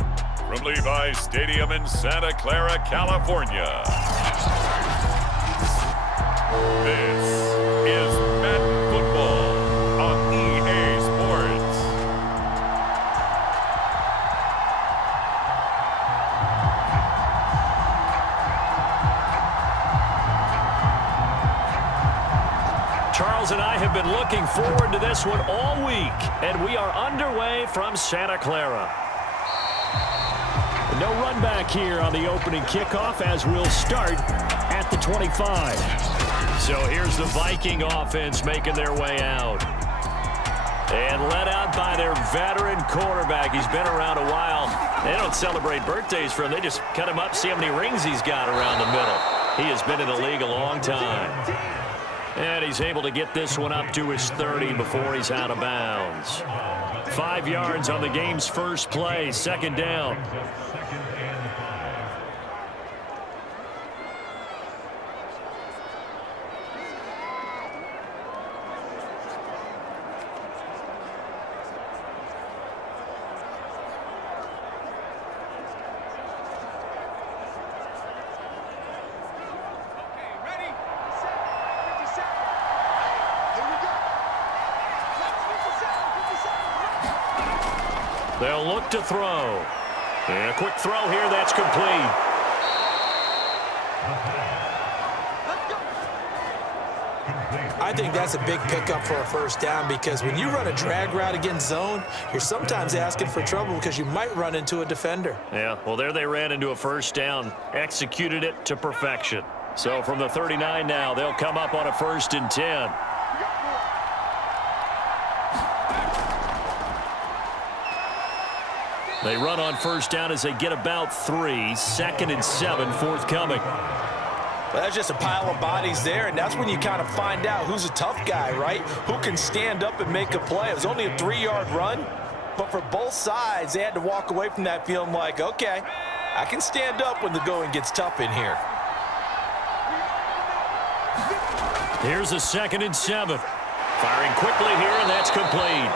From Levi's Stadium in Santa Clara, California, this is Madden Football on EA Sports. Charles and I have been looking forward to this one all week, and we are underway from Santa Clara. No run back here on the opening kickoff as we'll start at the 25. So here's the Viking offense making their way out. And led out by their veteran quarterback. He's been around a while. They don't celebrate birthdays for him. They just cut him up, see how many rings he's got around the middle. He has been in the league a long time. And he's able to get this one up to his 30 before he's out of bounds. 5 yards on the game's first play, second down. They'll look to throw. And a quick throw here, that's complete. I think that's a big pickup for a first down because when you run a drag route against zone, you're sometimes asking for trouble because you might run into a defender. Yeah, well, there they ran into a first down, executed it to perfection. So from the 39 now, they'll come up on a 1st and 10. They run on first down as they get about 3. 2nd and 7 forthcoming. Well, that's just a pile of bodies there, and that's when you kind of find out who's a tough guy, right? Who can stand up and make a play. It was only a 3-yard run, but for both sides, they had to walk away from that feeling like, okay, I can stand up when the going gets tough in here. Here's a 2nd and 7. Firing quickly here, and that's complete.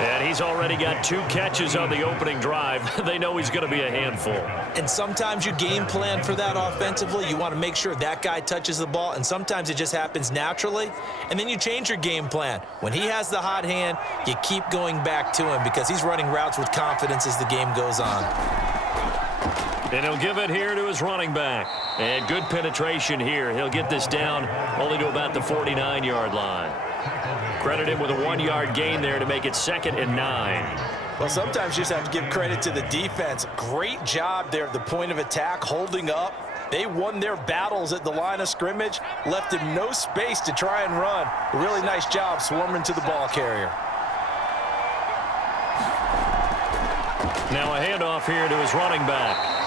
And he's already got 2 catches on the opening drive. They know he's going to be a handful. And sometimes you game plan for that offensively. You want to make sure that guy touches the ball, and sometimes it just happens naturally. And then you change your game plan. When he has the hot hand, you keep going back to him because he's running routes with confidence as the game goes on. And he'll give it here to his running back. And good penetration here. He'll get this down only to about the 49-yard line. Credit him with a 1-yard gain there to make it 2nd and 9. Well, sometimes you just have to give credit to the defense. Great job there at the point of attack, holding up. They won their battles at the line of scrimmage, left him no space to try and run. A really nice job swarming to the ball carrier. Now a handoff here to his running back.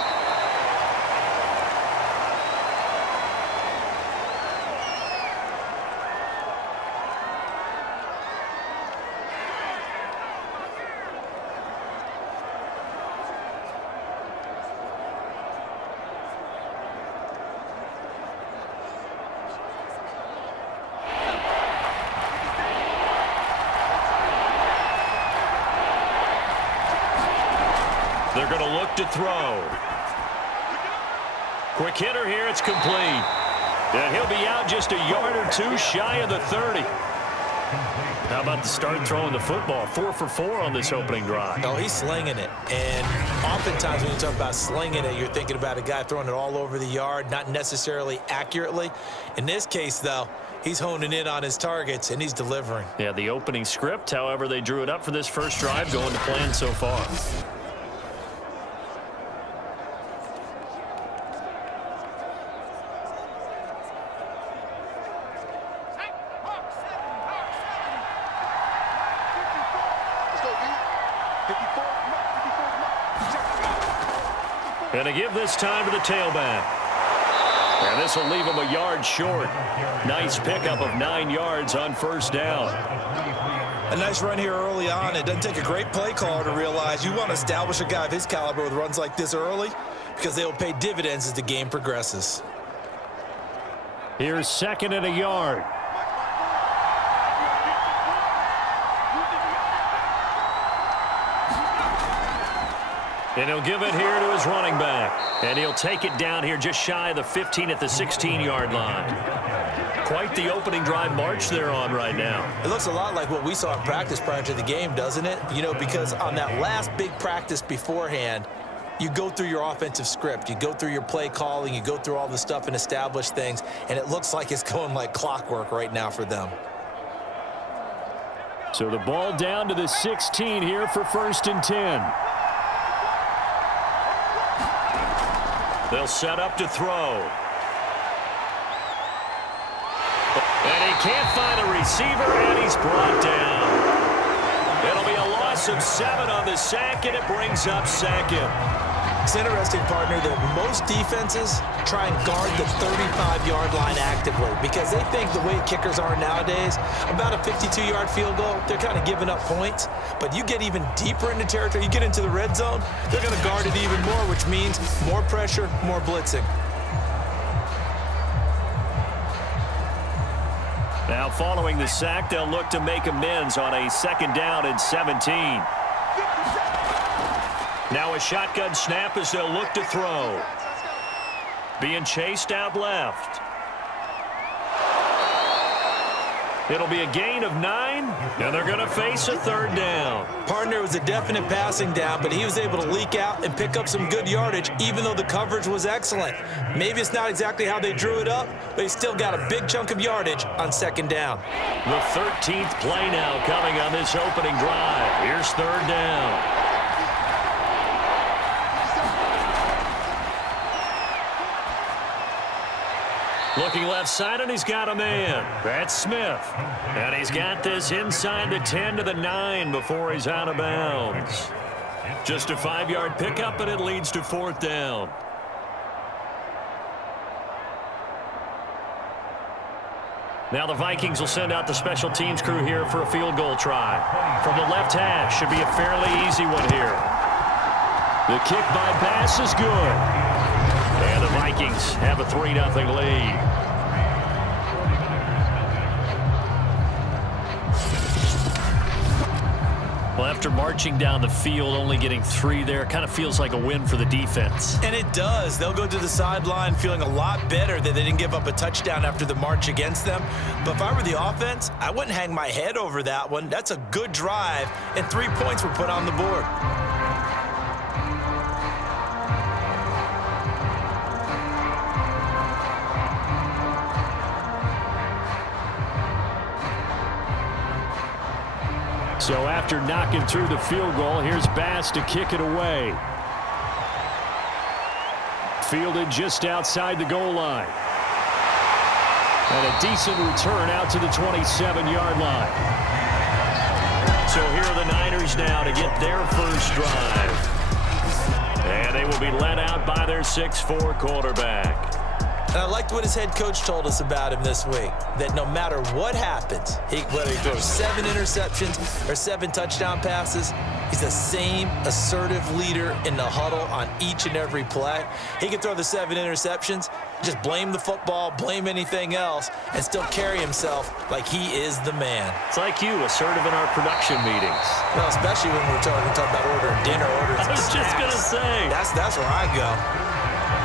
They're going to look to throw. Quick hitter here, it's complete. And he'll be out just a yard or 2 shy of the 30. How about the start throwing the football? 4 for 4 on this opening drive. Oh, he's slinging it. And oftentimes when you talk about slinging it, you're thinking about a guy throwing it all over the yard, not necessarily accurately. In this case, though, he's honing in on his targets, and he's delivering. Yeah, the opening script, however, they drew it up for this first drive, going to plan so far. And to give this time to the tailback. And this will leave him a yard short. Nice pickup of 9 yards on first down. A nice run here early on. It doesn't take a great play caller to realize you want to establish a guy of his caliber with runs like this early because they will pay dividends as the game progresses. Here's 2nd and a yard. And he'll give it here to his running back. And he'll take it down here just shy of the 15 at the 16-yard line. Quite the opening drive march they're on right now. It looks a lot like what we saw in practice prior to the game, doesn't it? You know, because on that last big practice beforehand, you go through your offensive script. You go through your play calling. You go through all the stuff and establish things. And it looks like it's going like clockwork right now for them. So the ball down to the 16 here for 1st and 10. They'll set up to throw. And he can't find a receiver, and he's brought down. It'll be a loss of 7 on the sack, and it brings up 2nd. It's interesting, partner, that most defenses try and guard the 35-yard line actively because they think the way kickers are nowadays, about a 52-yard field goal, they're kind of giving up points. But you get even deeper into territory, you get into the red zone, they're going to guard it even more, which means more pressure, more blitzing. Now following the sack, they'll look to make amends on a 2nd down and 17. Now a shotgun snap as they'll look to throw. Being chased out left. It'll be a gain of 9, and they're going to face a 3rd down. Partner, was a definite passing down, but he was able to leak out and pick up some good yardage, even though the coverage was excellent. Maybe it's not exactly how they drew it up, but he still got a big chunk of yardage on 2nd down. The 13th play now coming on this opening drive. Here's 3rd down. Looking left side, and he's got a man. That's Smith. And he's got this inside the 10 to the 9 before he's out of bounds. Just a 5-yard pickup, and it leads to 4th down. Now the Vikings will send out the special teams crew here for a field goal try. From the left hash, should be a fairly easy one here. The kick by Bass is good. And the Vikings have a 3-0 lead. Well, after marching down the field, only getting 3 there, kind of feels like a win for the defense. And it does. They'll go to the sideline feeling a lot better that they didn't give up a touchdown after the march against them. But if I were the offense, I wouldn't hang my head over that one. That's a good drive, and 3 points were put on the board. So after knocking through the field goal, here's Bass to kick it away. Fielded just outside the goal line. And a decent return out to the 27-yard line. So here are the Niners now to get their first drive. And they will be led out by their 6'4" quarterback. And I liked what his head coach told us about him this week, that no matter what happens, whether he throws 7 interceptions or 7 touchdown passes, he's the same assertive leader in the huddle on each and every play. He can throw the 7 interceptions, just blame the football, blame anything else, and still carry himself like he is the man. It's like you, assertive in our production meetings. Well, especially when we're talking about ordering dinner, ordering I was just going to say. That's where I go.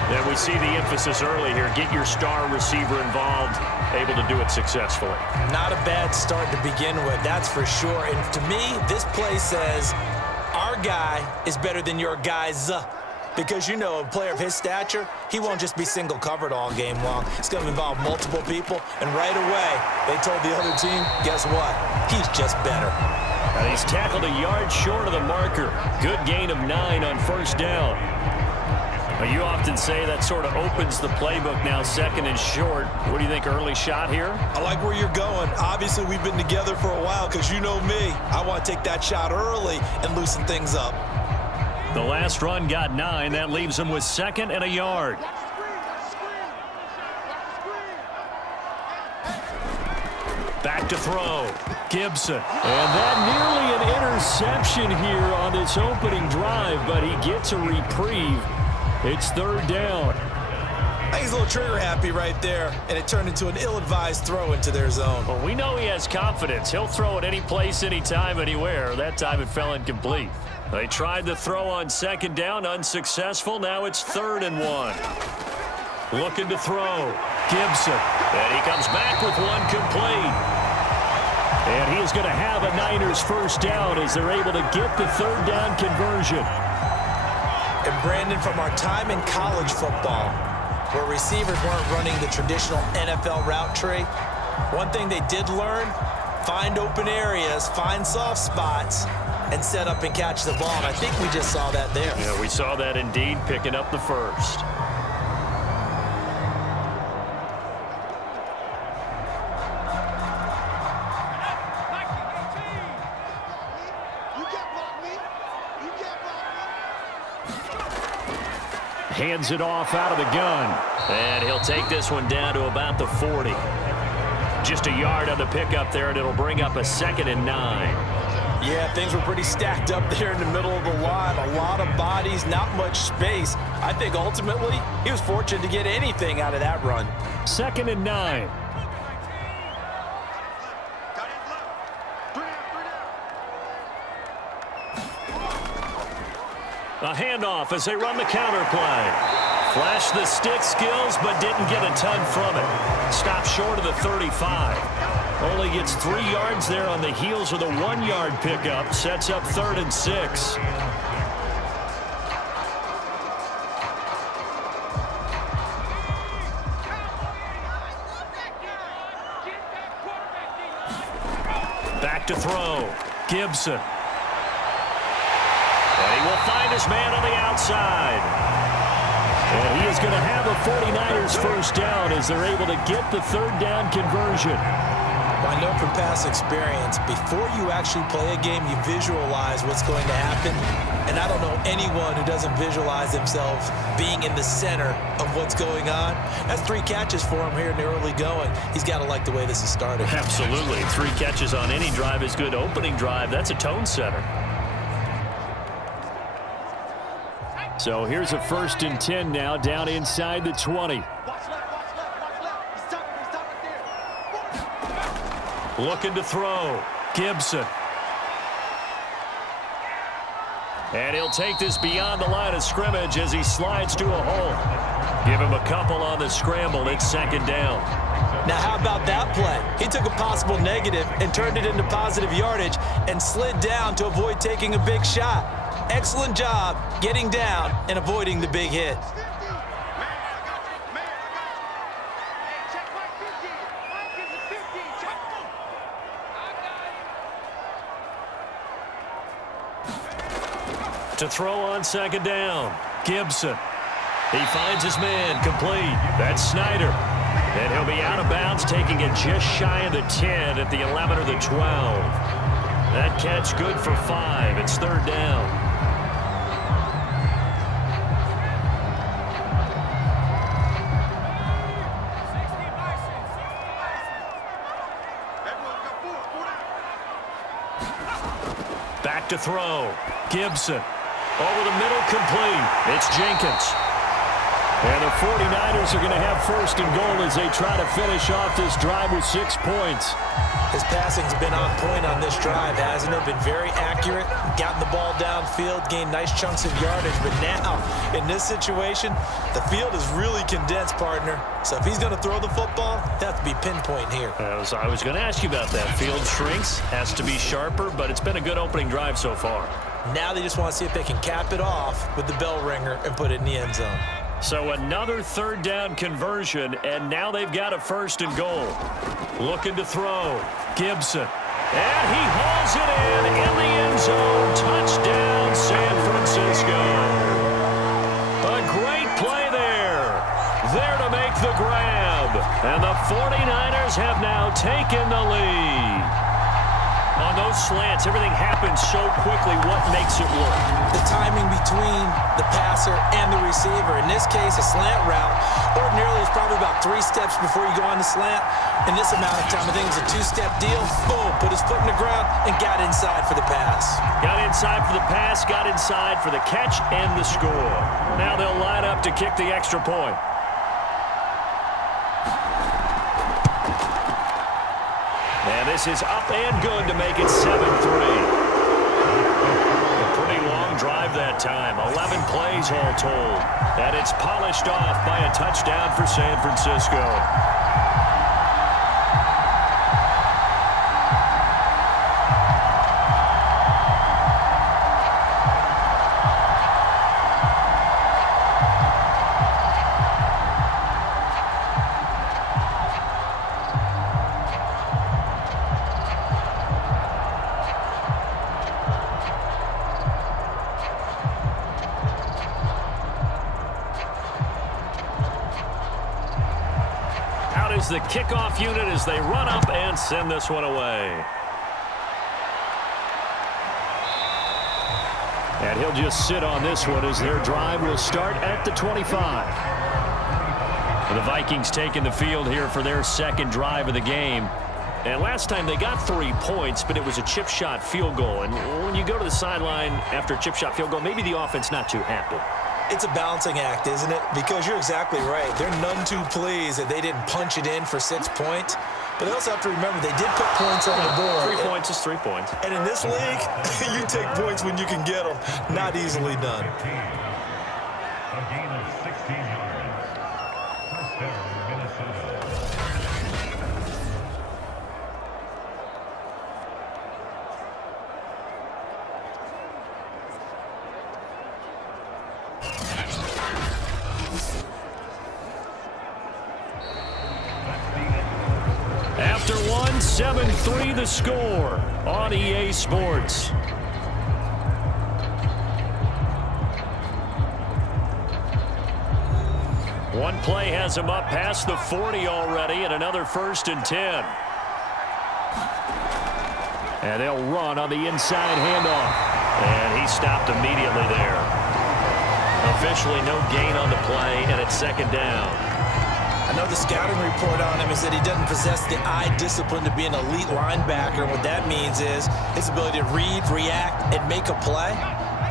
And we see the emphasis early here. Get your star receiver involved, able to do it successfully. Not a bad start to begin with, that's for sure. And to me, this play says our guy is better than your guys. Because, you know, a player of his stature, he won't just be single covered all game long. It's going to involve multiple people. And right away, they told the other team, guess what? He's just better. And he's tackled a yard short of the marker. Good gain of 9 on 1st down. You often say that sort of opens the playbook now, 2nd and short. What do you think, early shot here? I like where you're going. Obviously, we've been together for a while because you know me. I want to take that shot early and loosen things up. The last run got 9. That leaves him with 2nd and a yard. Back to throw. Gibson. And that nearly an interception here on this opening drive, but he gets a reprieve. It's 3rd down. I think he's a little trigger happy right there, and it turned into an ill-advised throw into their zone. Well, we know he has confidence. He'll throw it any place, anytime, anywhere. That time it fell incomplete. They tried the throw on second down, unsuccessful. Now it's 3rd and 1. Looking to throw. Gibson. And he comes back with one complete. And he is going to have a Niners first down as they're able to get the 3rd down conversion. And Brandon, from our time in college football, where receivers weren't running the traditional NFL route tree, one thing they did learn, find open areas, find soft spots, and set up and catch the ball. And I think we just saw that there. Yeah, we saw that indeed, picking up the first. Hands it off out of the gun. And he'll take this one down to about the 40. Just a yard on the pickup there, and it'll bring up a 2nd and 9. Yeah, things were pretty stacked up there in the middle of the line. A lot of bodies, not much space. I think ultimately he was fortunate to get anything out of that run. 2nd and 9. A handoff as they run the counter play. Flashed the stick skills, but didn't get a ton from it. Stopped short of the 35. Only gets 3 yards there on the heels of the 1-yard pickup. Sets up 3rd and 6. Back to throw. Gibson. And he will find his man on the outside. And he is going to have a 49ers first down as they're able to get the 3rd down conversion. Well, I know from past experience, before you actually play a game, you visualize what's going to happen. And I don't know anyone who doesn't visualize themselves being in the center of what's going on. That's 3 catches for him here in the early going. He's got to like the way this is started. Absolutely. 3 catches on any drive is good. Opening drive, that's a tone setter. So here's a 1st and 10 now, down inside the 20. Looking to throw. Gibson. And he'll take this beyond the line of scrimmage as he slides to a hole. Give him a couple on the scramble. It's 2nd down. Now, how about that play? He took a possible negative and turned it into positive yardage and slid down to avoid taking a big shot. Excellent job getting down and avoiding the big hit. To throw on 2nd down. Gibson. He finds his man complete. That's Snyder. And he'll be out of bounds, taking it just shy of the 10 at the 11 or the 12. That catch good for 5. It's 3rd down. Back to throw. Gibson. Over the middle, complete. It's Jenkins. And the 49ers are going to have 1st and goal as they try to finish off this drive with 6 points. His passing's been on point on this drive, hasn't it? Been very accurate, gotten the ball downfield, gained nice chunks of yardage. But now, in this situation, the field is really condensed, partner. So if he's going to throw the football, it has to be pinpoint here. I was going to ask you about that. Field shrinks, has to be sharper, but it's been a good opening drive so far. Now they just want to see if they can cap it off with the bell ringer and put it in the end zone. So another 3rd down conversion, and now they've got a 1st and goal. Looking to throw. Gibson. And he hauls it in the end zone. Touchdown, San Francisco. A great play there. There to make the grab. And the 49ers have now taken the lead. On those slants, everything happens so quickly. What makes it work? The timing between the passer and the receiver. In this case, a slant route. Ordinarily, it's probably about 3 steps before you go on the slant. In this amount of time, I think it's a 2-step deal. Boom, put his foot in the ground and got inside for the pass. Got inside for the pass, got inside for the catch and the score. Now they'll line up to kick the extra point. And this is up and good to make it 7-3. A pretty long drive that time. 11 plays all told. And it's polished off by a touchdown for San Francisco. Is the kickoff unit as they run up and send this one away. And he'll just sit on this one as their drive will start at the 25. The Vikings taking the field here for their second drive of the game. And last time they got 3 points, but it was a chip shot field goal. And when you go to the sideline after a chip shot field goal, maybe the offense not too happy. It's a balancing act, isn't it? Because you're exactly right. They're none too pleased that they didn't punch it in for 6 points. But they also have to remember they did put points on the board. 3 points is 3 points. And in this league, you take points when you can get them. Not easily done. A gain of 16 yards. First down, Minnesota. After 7-3 the score on EA Sports. One play has him up past the 40 already, and another 1st and 10. And they'll run on the inside handoff. And he stopped immediately there. Officially no gain on the play, and it's 2nd down. I know the scouting report on him is that he doesn't possess the eye discipline to be an elite linebacker. And what that means is his ability to read, react, and make a play.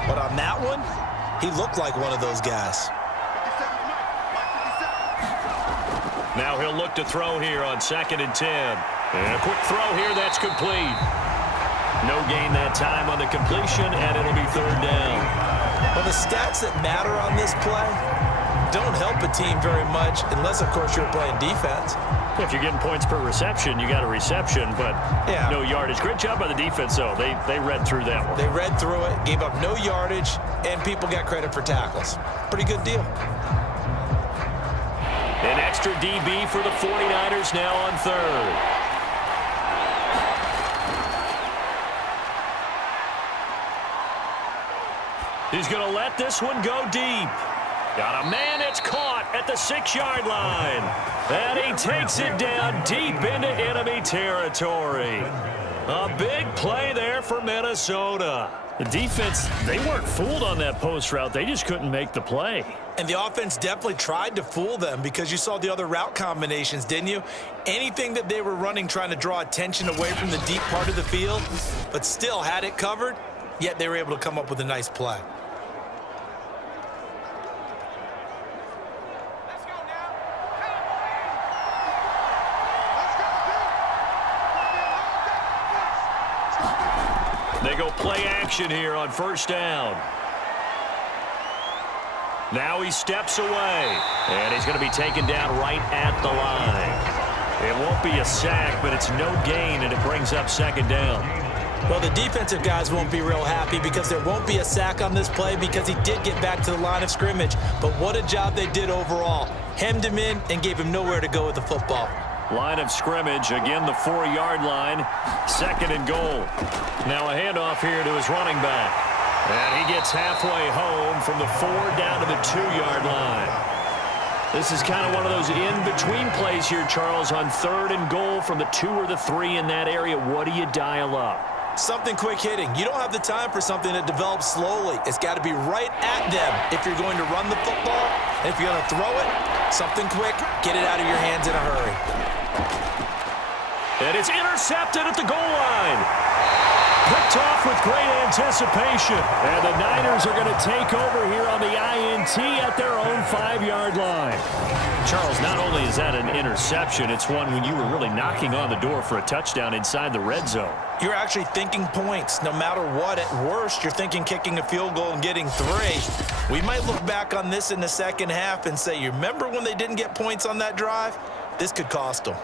But on that one, he looked like one of those guys. Now he'll look to throw here on 2nd and 10. And a quick throw here, that's complete. No gain that time on the completion, and it'll be 3rd down. Well, the stats that matter on this play don't help a team very much unless, of course, you're playing defense. If you're getting points per reception, you got a reception, but no yardage. Great job by the defense, though. They read through that one. They read through it, gave up no yardage, and people got credit for tackles. Pretty good deal. An extra DB for the 49ers now on 3rd. He's going to let this one go deep. Got a man, it's caught at the 6-yard line. And he takes it down deep into enemy territory. A big play there for Minnesota. The defense, they weren't fooled on that post route. They just couldn't make the play. And the offense definitely tried to fool them because you saw the other route combinations, didn't you? Anything that they were running trying to draw attention away from the deep part of the field, but still had it covered, yet they were able to come up with a nice play. They go play action here on 1st down. Now he steps away, and he's going to be taken down right at the line. It won't be a sack, but it's no gain, and it brings up 2nd down. Well, the defensive guys won't be real happy because there won't be a sack on this play because he did get back to the line of scrimmage. But what a job they did overall. Hemmed him in and gave him nowhere to go with the football. Line of scrimmage, again the 4-yard line, 2nd and goal. Now a handoff here to his running back. And he gets halfway home from the 4 down to the 2-yard line. This is kind of one of those in-between plays here, Charles, on 3rd and goal from the 2 or the 3 in that area. What do you dial up? Something quick hitting. You don't have the time for something that develops slowly. It's got to be right at them if you're going to run the football. And if you're going to throw it, something quick, get it out of your hands in a hurry. And it's intercepted at the goal line. picked off with great anticipation. And the Niners are going to take over here on the INT at their own 5-yard line. Charles, not only is that an interception, it's one when you were really knocking on the door for a touchdown inside the red zone. You're actually thinking points. No matter what, at worst, you're thinking kicking a field goal and getting 3. We might look back on this in the second half and say, you remember when they didn't get points on that drive? This could cost them.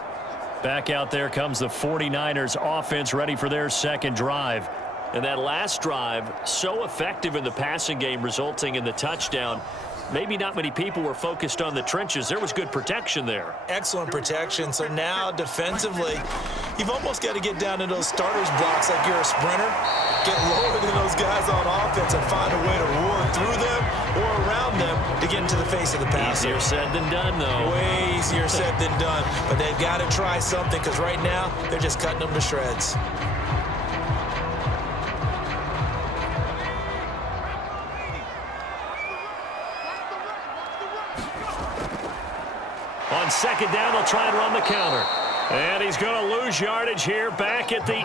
Back out there comes the 49ers offense ready for their second drive. And that last drive, so effective in the passing game, resulting in the touchdown. Maybe not many people were focused on the trenches. There was good protection there. Excellent protection. So now defensively, you've almost got to get down to those starters blocks like you're a sprinter. Get lower than those guys on offense and find a way to roar through them or around them to get into the face of the passer. Easier said than done, though. Way easier said than done. But they've got to try something because right now they're just cutting them to shreds. On second down, they'll try and run the counter. And he's going to lose yardage here back at the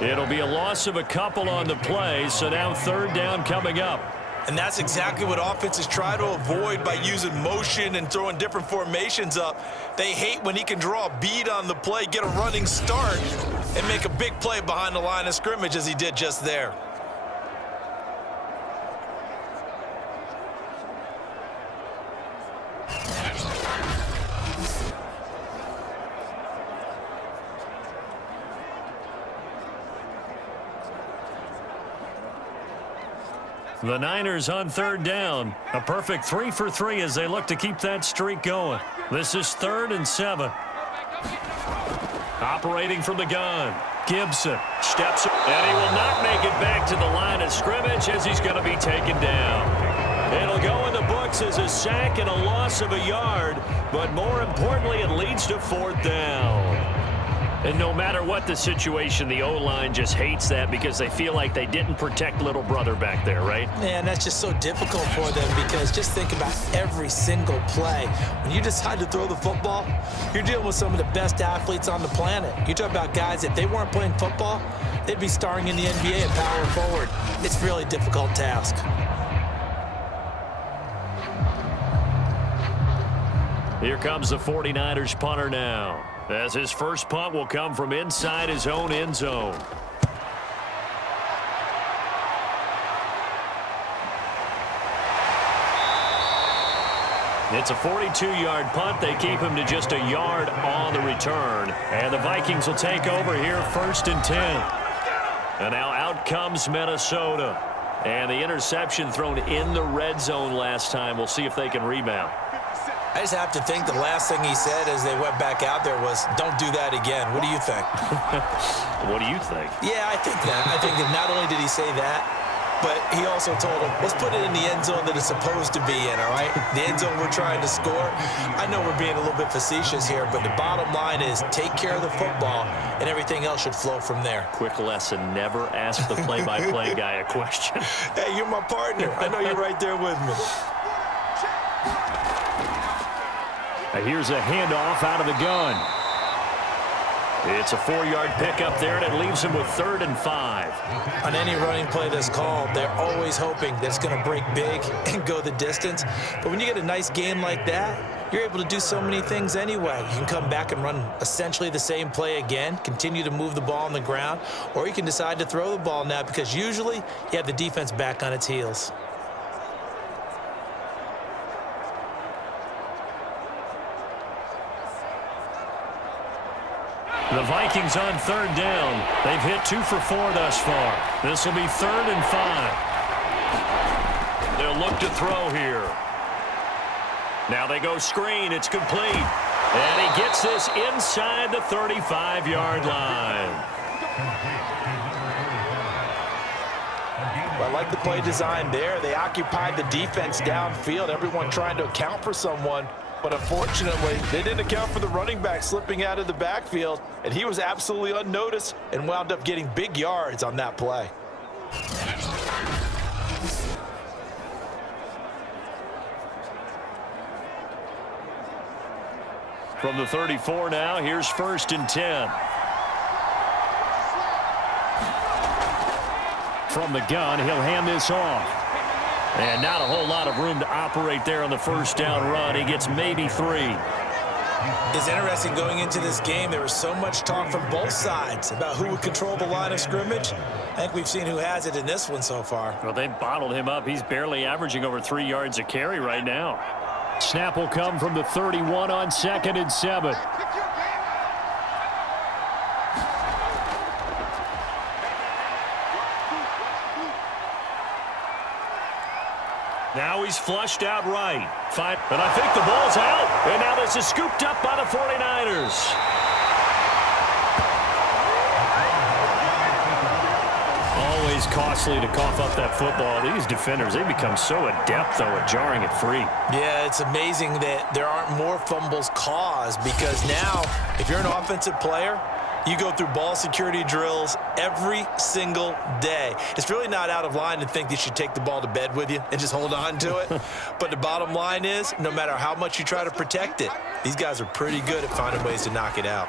8. It'll be a loss of a couple on the play, so now third down coming up. And that's exactly what offenses try to avoid by using motion and throwing different formations up. They hate when he can draw a bead on the play, get a running start, and make a big play behind the line of scrimmage as he did just there. The Niners on third down. A perfect 3 for 3 as they look to keep that streak going. This is 3rd and 7. Operating from the gun. Gibson steps, and he will not make it back to the line of scrimmage as he's going to be taken down. It'll go in the books as a sack and a loss of a yard, but more importantly, it leads to 4th down. And no matter what the situation, the O-line just hates that because they feel like they didn't protect little brother back there, right? Man, that's just so difficult for them because just think about every single play. When you decide to throw the football, you're dealing with some of the best athletes on the planet. You talk about guys, if they weren't playing football, they'd be starring in the NBA at power forward. It's a really difficult task. Here comes the 49ers punter now, as his first punt will come from inside his own end zone. It's a 42-yard punt. They keep him to just a yard on the return. And the Vikings will take over here 1st and 10. And now out comes Minnesota. And the interception thrown in the red zone last time. We'll see if they can rebound. I just have to think the last thing he said as they went back out there was, don't do that again. What do you think? What do you think? Yeah, I think that. I think that not only did he say that, but he also told him, let's put it in the end zone that it's supposed to be in, all right? The end zone we're trying to score. I know we're being a little bit facetious here, but the bottom line is take care of the football, and everything else should flow from there. Quick lesson, never ask the play-by-play guy a question. Hey, you're my partner. I know you're right there with me. Here's a handoff out of the gun. It's a 4-yard pickup there, and it leaves him with 3rd and 5. On any running play that's called, they're always hoping that it's going to break big and go the distance. But when you get a nice game like that, you're able to do so many things anyway. You can come back and run essentially the same play again, continue to move the ball on the ground, or you can decide to throw the ball now because usually you have the defense back on its heels. The Vikings on third down. They've hit 2 for 4 thus far. This will be 3rd and 5. They'll look to throw here. Now they go screen. It's complete. And he gets this inside the 35-yard line. I like the play design there. They occupied the defense downfield, everyone trying to account for someone. But unfortunately, they didn't account for the running back slipping out of the backfield, and he was absolutely unnoticed and wound up getting big yards on that play. From the 34 now, here's 1st and 10. from the gun. He'll hand this off. And not a whole lot of room to operate there on the first down run. He gets maybe 3. It's interesting going into this game. There was so much talk from both sides about who would control the line of scrimmage. I think we've seen who has it in this one so far. Well, they bottled him up. He's barely averaging over 3 yards a carry right now. Snap will come from the 31 on 2nd and 7. Now he's flushed out right. Fine. And I think the ball's out. And now this is scooped up by the 49ers. Always costly to cough up that football. These defenders, they become so adept, though, at jarring it free. Yeah, it's amazing that there aren't more fumbles caused because now, if you're an offensive player, you go through ball security drills every single day. It's really not out of line to think you should take the ball to bed with you and just hold on to it. But the bottom line is, no matter how much you try to protect it, these guys are pretty good at finding ways to knock it out.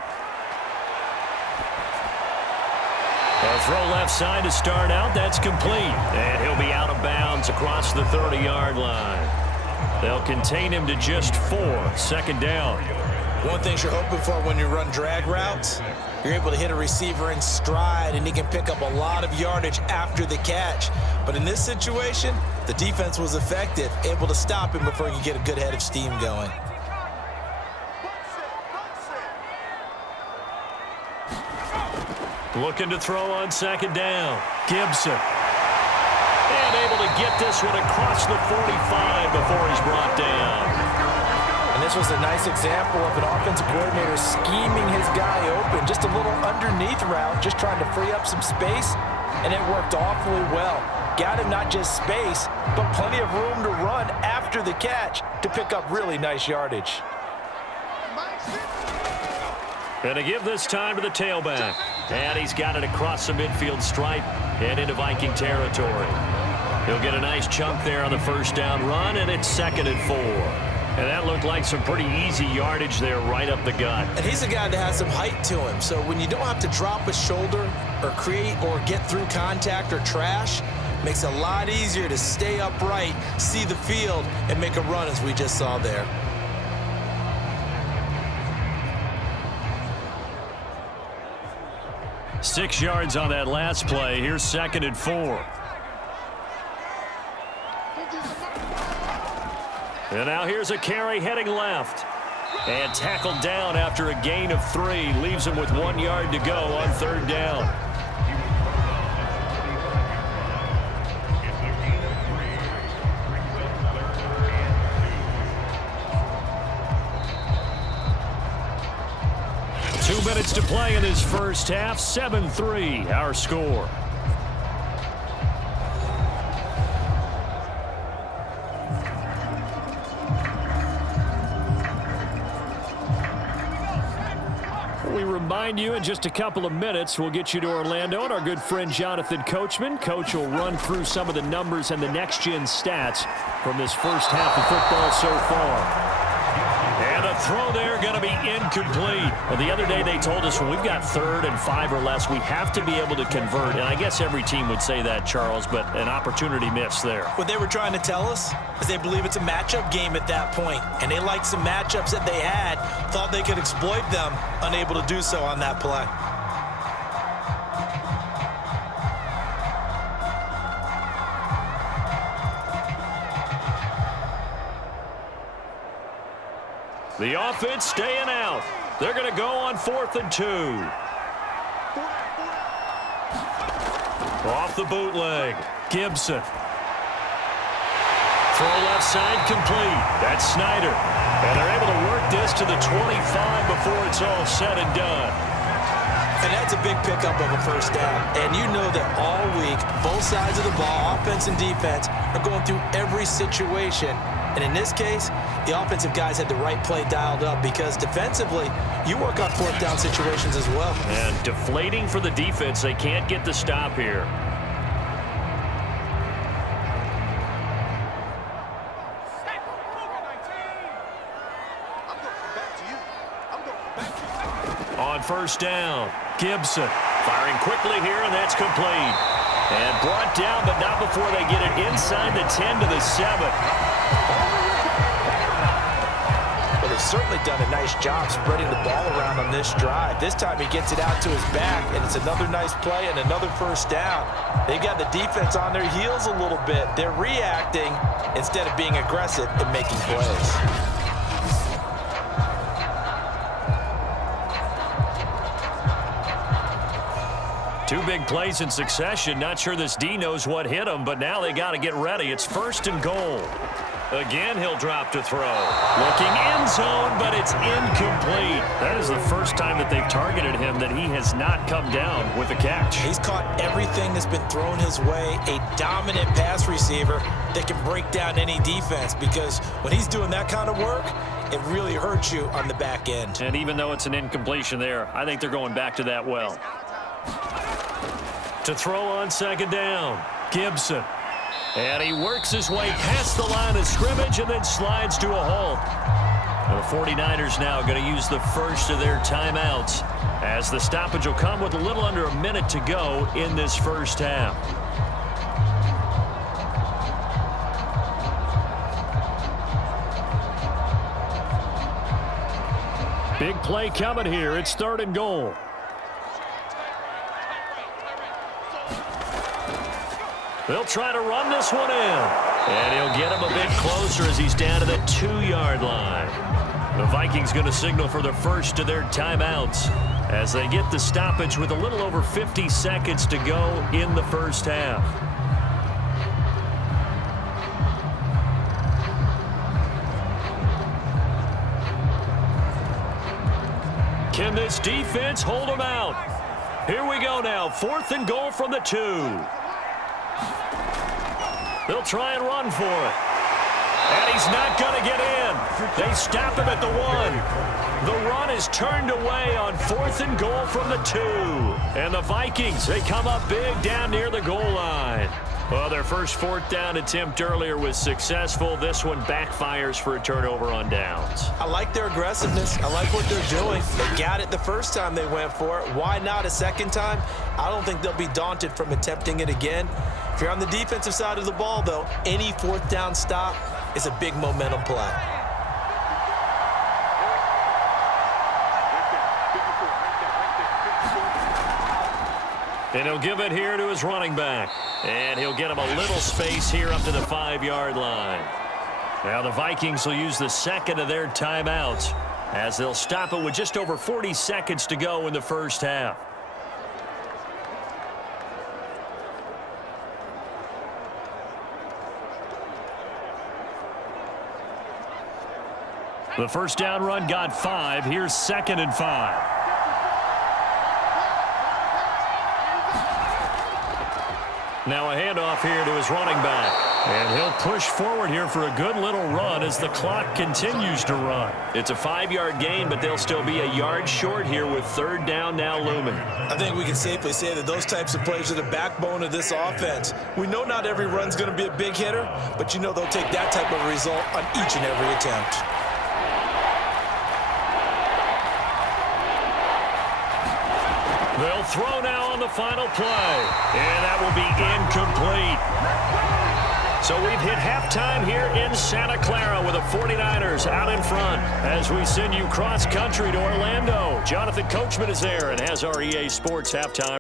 A throw left side to start out. That's complete. And he'll be out of bounds across the 30-yard line. They'll contain him to just 4. 2nd down. One thing you're hoping for when you run drag routes, you're able to hit a receiver in stride, and he can pick up a lot of yardage after the catch. But in this situation, the defense was effective, able to stop him before he could get a good head of steam going. Looking to throw on 2nd down. Gibson. And able to get this one across the 45 before he's brought down. And this was a nice example of an offensive coordinator scheming his guy open. Just a little underneath route, just trying to free up some space, and it worked awfully well. Got him not just space, but plenty of room to run after the catch to pick up really nice yardage. And to give this time to the tailback. And he's got it across the midfield stripe and into Viking territory. He'll get a nice chunk there on the first down run, and it's 2nd and 4. And that looked like some pretty easy yardage there right up the gut. And he's a guy that has some height to him. So when you don't have to drop a shoulder or create or get through contact or trash, makes it a lot easier to stay upright, see the field, and make a run as we just saw there. Six yards on that last play. Here's 2nd and 4. And now here's a carry heading left. And tackled down after a gain of 3. Leaves him with 1 yard to go on 3rd down. Two minutes to play in this first half. 7-3, our score. We remind you in just a couple of minutes, we'll get you to Orlando and our good friend Jonathan Coachman. Coach will run through some of the numbers and the next-gen stats from this first half of football so far. And a throw there going to be incomplete. Well, the other day they told us when we've got 3rd and 5 or less, we have to be able to convert. And I guess every team would say that, Charles, but an opportunity missed there. What they were trying to tell us is they believe it's a matchup game at that point. And they liked some matchups that they had, thought they could exploit them, unable to do so on that play. The offense staying out. They're going to go on 4th and 2. Off the bootleg. Gibson. Throw left side complete. That's Snyder. And they're able to work this to the 25 before it's all said and done. And that's a big pickup of a first down. And you know that all week, both sides of the ball, offense and defense, are going through every situation. And in this case, the offensive guys had the right play dialed up because defensively, you work on 4th down situations as well. And deflating for the defense. They can't get the stop here. On first down, Gibson firing quickly here, and that's complete. And brought down, but not before they get it inside the 10 to the 7. Well, they've certainly done a nice job spreading the ball around on this drive. This time he gets it out to his back, and it's another nice play and another first down. They've got the defense on their heels a little bit. They're reacting instead of being aggressive and making plays. Two big plays in succession. Not sure this D knows what hit him, but now they got to get ready. It's 1st and goal. Again, he'll drop to throw. Looking end zone, but it's incomplete. That is the first time that they've targeted him that he has not come down with a catch. He's caught everything that's been thrown his way. A dominant pass receiver that can break down any defense, because when he's doing that kind of work, it really hurts you on the back end. And even though it's an incompletion there, I think they're going back to that well. To throw on 2nd down, Gibson. And he works his way past the line of scrimmage and then slides to a halt. The 49ers now going to use the first of their timeouts, as the stoppage will come with a little under a minute to go in this first half. Big play coming here. It's 3rd and goal. They'll try to run this one in. And he'll get him a bit closer as he's down to the 2-yard line. The Vikings going to signal for the first of their timeouts as they get the stoppage with a little over 50 seconds to go in the first half. Can this defense hold them out? Here we go now. 4th and goal from the 2. They'll try and run for it. And he's not going to get in. They stop him at the 1. The run is turned away on 4th and goal from the 2. And the Vikings, they come up big down near the goal line. Well, their first 4th down attempt earlier was successful. This one backfires for a turnover on downs. I like their aggressiveness. I like what they're doing. They got it the first time they went for it. Why not a second time? I don't think they'll be daunted from attempting it again. If you're on the defensive side of the ball, though, any 4th down stop is a big momentum play. And he'll give it here to his running back. And he'll get him a little space here up to the 5-yard line. Now the Vikings will use the second of their timeouts as they'll stop it with just over 40 seconds to go in the first half. The first down run got 5. Here's 2nd and 5. Now a handoff here to his running back. And he'll push forward here for a good little run as the clock continues to run. It's a 5-yard gain, but they'll still be a yard short here with 3rd down now looming. I think we can safely say that those types of plays are the backbone of this offense. We know not every run's going to be a big hitter, but you know they'll take that type of result on each and every attempt. They'll throw now on the final play, and that will be incomplete. So we've hit halftime here in Santa Clara with the 49ers out in front as we send you cross-country to Orlando. Jonathan Coachman is there and has our EA Sports halftime.